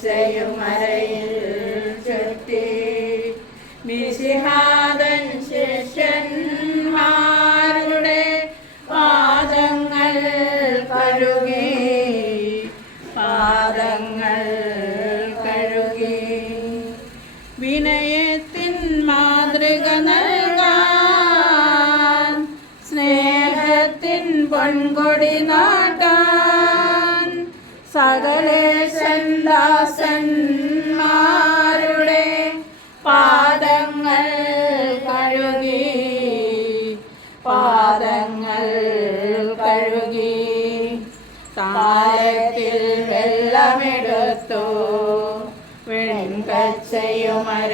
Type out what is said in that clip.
കച്ചയുമരയിൽ ചുറ്റി മിശിഹാതൻ ശിഷ്യന്മാരുടെ പാദങ്ങൾ കഴുകി വിനയത്തിൻ മാതൃക നൽകാൻ സ്നേഹത്തിൻ പൊൻകൊടി നാട്ടാൻ സകലേശൻ ദാസന്മാരുടെ പാദങ്ങൾ കഴുകി താരത്തിൽ വെള്ളമെടുത്തു വെൺകച്ചയുമര